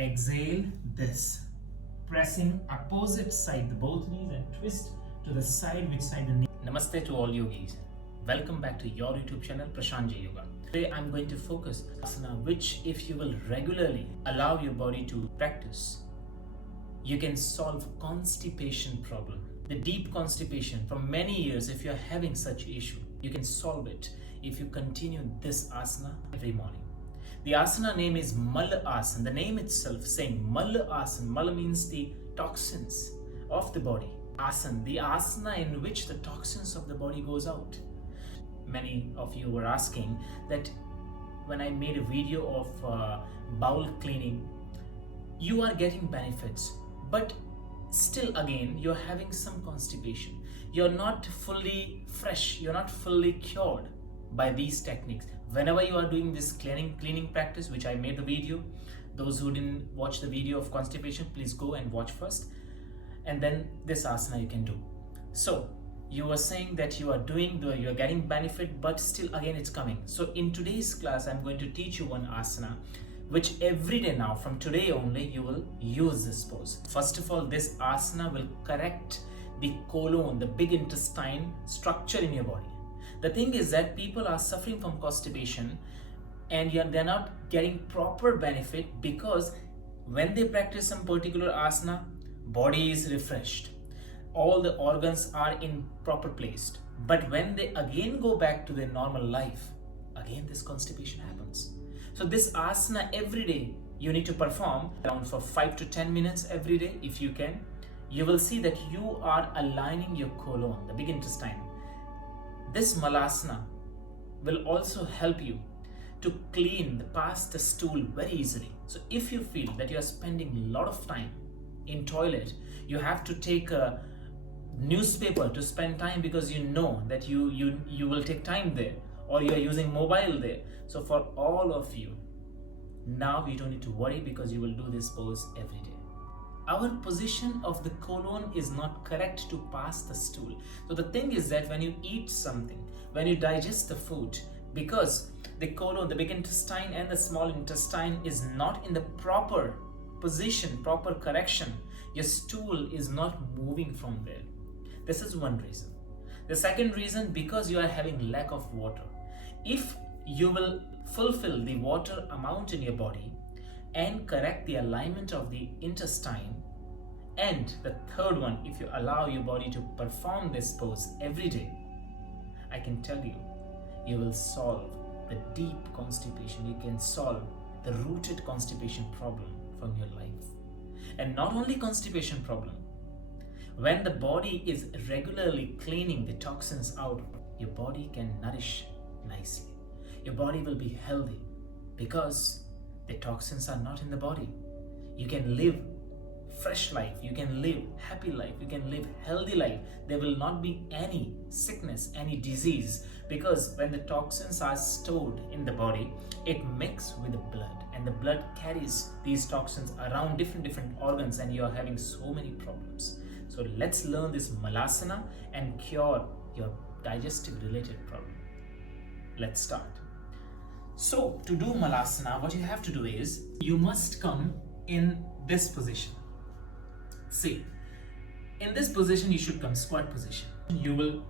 Exhale this, pressing opposite side, the both knees, and twist to the side which side the knee. Namaste to all yogis. Welcome back to your YouTube channel Prashantj Yoga. Today I'm going to focus on asana which, if you will regularly allow your body to practice, you can solve constipation problem. The deep constipation from many years, if you're having such issue, you can solve it if you continue this asana every morning. The asana name is Malasana. The name itself saying Malasana. Mala means the toxins of the body. Asana, the asana in which the toxins of the body goes out. Many of you were asking that when I made a video of bowel cleaning, you are getting benefits, but still again you're having some constipation. You're not fully fresh, you're not fully cured by these techniques. Whenever you are doing this cleaning practice, which I made the video, those who didn't watch the video of constipation, please go and watch first, and then this asana you can do. So you were saying that you are you're getting benefit, but still again it's coming. So in today's class I'm going to teach you one asana which every day now, from today only, you will use this pose. First of all, this asana will correct the colon, the big intestine structure in your body. The thing is that people are suffering from constipation and they're not getting proper benefit, because when they practice some particular asana, body is refreshed, all the organs are in proper place. But when they again go back to their normal life, again this constipation happens. So this asana every day you need to perform around for 5 to 10 minutes every day if you can. You will see that you are aligning your colon, the big intestine. This Malasana will also help you to pass the stool very easily. So if you feel that you are spending a lot of time in toilet, you have to take a newspaper to spend time because you know that you will take time there, or you are using mobile there. So for all of you, now you don't need to worry because you will do this pose every day. Our position of the colon is not correct to pass the stool. So the thing is that when you eat something, when you digest the food, because the colon, the big intestine and the small intestine is not in the proper position, proper correction, your stool is not moving from there. This is one reason. The second reason, because you are having lack of water. If you will fulfill the water amount in your body and correct the alignment of the intestine, and the third one, if you allow your body to perform this pose every day, I can tell you, you will solve the deep constipation. You can solve the rooted constipation problem from your life. And not only constipation problem, when the body is regularly cleaning the toxins out, your body can nourish nicely. Your body will be healthy because the toxins are not in the body. You can live fresh life, you can live happy life, you can live healthy life. There will not be any sickness, any disease, because when the toxins are stored in the body, it mixes with the blood, and the blood carries these toxins around different organs, and you are having so many problems. So let's learn this Malasana and cure your digestive related problem. Let's start. So to do Malasana, what you have to do is, you must come in this position. See, in this position you should come squat position. You will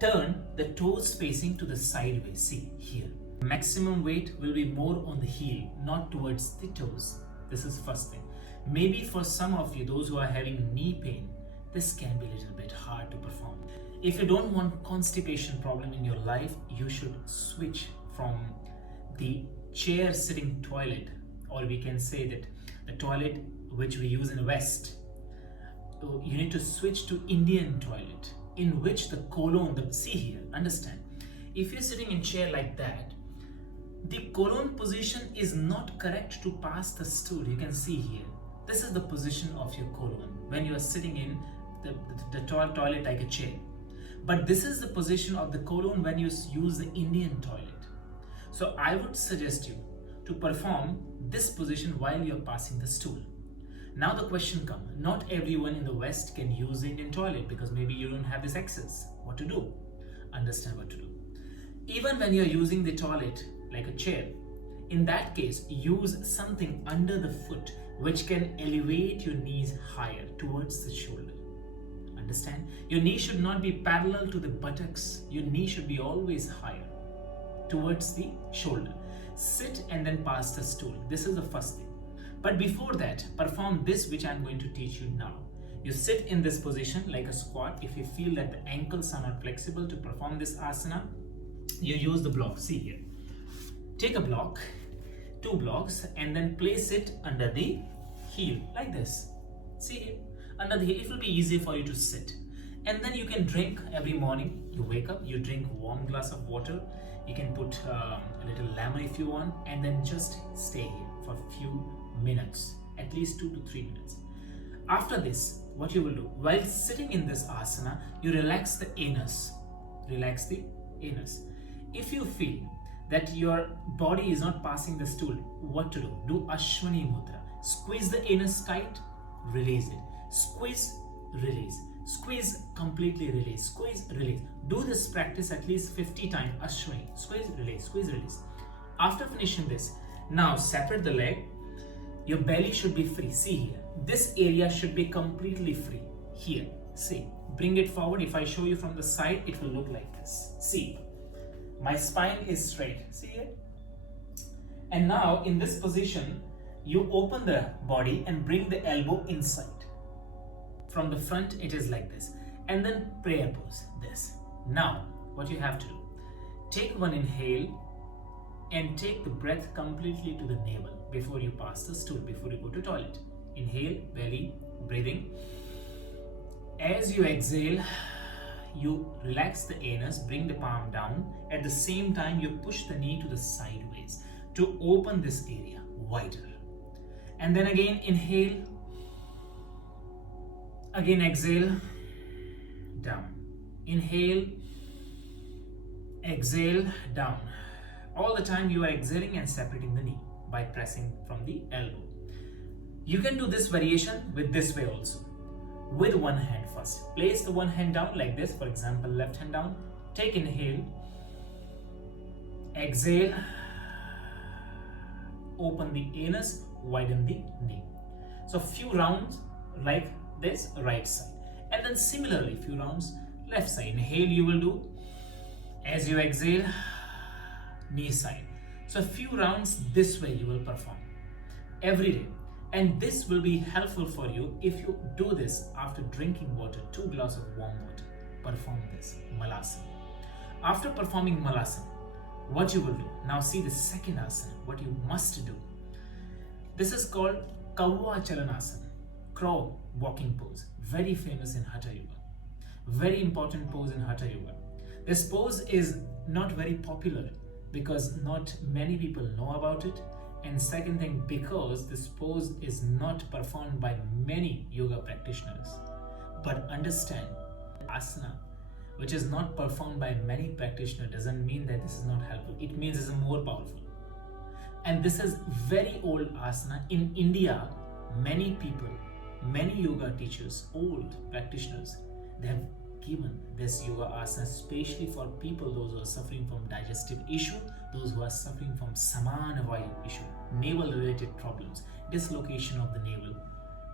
turn the toes facing to the sideways. See here. Maximum weight will be more on the heel, not towards the toes. This is first thing. Maybe for some of you, those who are having knee pain, this can be a little bit hard to perform. If you don't want constipation problem in your life, you should switch from the chair sitting toilet, or we can say that the toilet which we use in the West. You need to switch to Indian toilet, in which the colon, see here, understand, if you're sitting in chair like that, the colon position is not correct to pass the stool. You can see here, this is the position of your colon when you are sitting in the toilet like a chair. But this is the position of the colon when you use the Indian toilet. So I would suggest you to perform this position while you're passing the stool. Now the question comes, not everyone in the West can use the Indian toilet because maybe you don't have this access. What to do? Understand what to do. Even when you're using the toilet like a chair, In that case, use something under the foot which can elevate your knees higher towards the shoulder. Understand? Your knee should not be parallel to the buttocks. Your knee should be always higher towards the shoulder. Sit and then pass the stool. This is the first thing. But before that, perform this which I am going to teach you now. You sit in this position like a squat. If you feel that the ankles are not flexible to perform this asana, you use the block. See here. Take a block, 2 blocks, and then place it under the heel like this. See here, under the heel. It will be easy for you to sit. And then you can drink every morning. You wake up, you drink warm glass of water. You can put a little lemon if you want, and then just stay here for a few minutes, at least 2 to 3 minutes. After this, what you will do, while sitting in this asana, you relax the anus. Relax the anus. If you feel that your body is not passing the stool, what to do? Do Ashwani Mudra. Squeeze the anus tight, release it. Squeeze, release. Squeeze, completely release. Squeeze, release. Do this practice at least 50 times. Ashwani. Squeeze, release. Squeeze, release. After finishing this, now separate the leg. Your belly should be free. See here. This area should be completely free. Here. See. Bring it forward. If I show you from the side, it will look like this. See. My spine is straight. See here? And now in this position, you open the body and bring the elbow inside. From the front, it is like this. And then prayer pose. This. Now, what you have to do, take one inhale and take the breath completely to the navel before you pass the stool, before you go to toilet. Inhale, belly, breathing. As you exhale, you relax the anus, bring the palm down. At the same time, you push the knee to the sideways to open this area wider. And then again, inhale. Again, exhale, down. Inhale, exhale, down. All the time you are exhaling and separating the knee by pressing from the elbow. You can do this variation with this way also. With one hand first. Place the one hand down like this. For example, left hand down. Take inhale. Exhale. Open the anus. Widen the knee. So few rounds like this, right side. And then similarly, few rounds left side. Inhale you will do. As you exhale, knee side. So a few rounds this way you will perform every day. And this will be helpful for you if you do this after drinking water, 2 glasses of warm water. Perform this, Malasana. After performing Malasana, what you will do? Now see the second asana, what you must do. This is called Kavva Chalanasana, crow walking pose. Very famous in Hatha Yoga. Very important pose in Hatha Yoga. This pose is not very popular because not many people know about it. And second thing, because this pose is not performed by many yoga practitioners. But understand, asana, which is not performed by many practitioners, doesn't mean that this is not helpful. It means it's more powerful. And this is very old asana. In India, many people, many yoga teachers, old practitioners, they have given this yoga asana especially for people, those who are suffering from digestive issue, those who are suffering from samana vayu issue, navel related problems, dislocation of the navel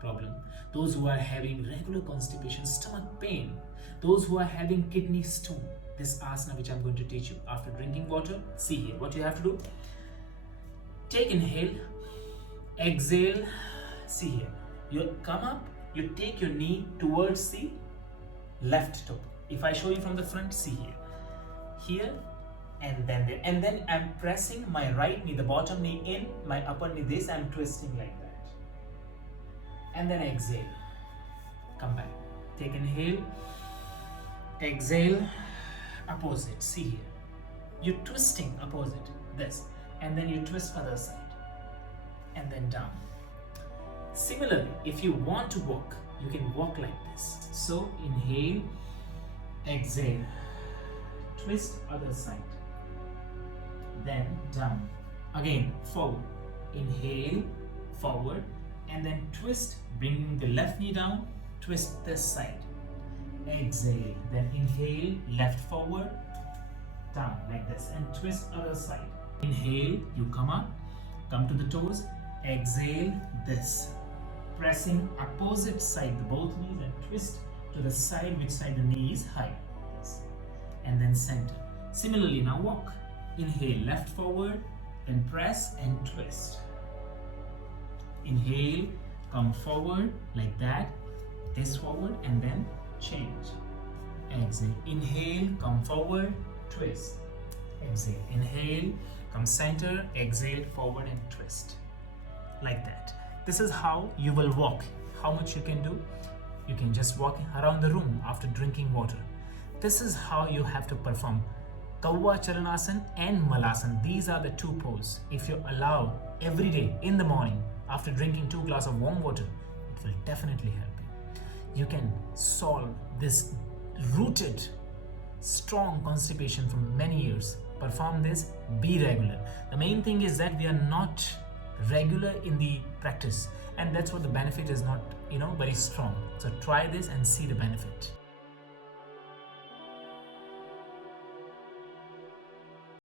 problem, those who are having regular constipation, stomach pain, those who are having kidney stone. This asana which I'm going to teach you after drinking water. See here, what you have to do. Take inhale, exhale. See here, you come up, you take your knee towards the left toe. If I show you from the front, see here, and then there. And then I'm pressing my right knee, the bottom knee in, my upper knee this, I'm twisting like that. And then exhale, come back. Take inhale, exhale, opposite, see here. You're twisting opposite, this. And then you twist other side. And then down. Similarly, if you want to walk, you can walk like this. So inhale, exhale, twist other side, then down. Again, forward. Inhale, forward, and then twist, bringing the left knee down, twist this side. Exhale, then inhale, left forward, down like this, and twist other side. Inhale, you come up, Come to the toes, exhale this. Pressing opposite side, both knees, and twist to the side which side the knee is high. Yes. And then center. Similarly, now walk. Inhale, left forward, then press and twist. Inhale, come forward like that, this forward, and then change. Exhale. Inhale, come forward, twist. Exhale. Inhale, come center, exhale, forward and twist. Like that. This is how you will walk. How much you can do? You can just walk around the room after drinking water. This is how you have to perform Kavva Charanasana and Malasana. These are the two poses. If you allow every day in the morning after drinking 2 glasses of warm water, it will definitely help you. You can solve this rooted, strong constipation from many years. Perform this, be regular. The main thing is that we are not regular in the practice, and that's what the benefit is not, very strong. So try this and see the benefit.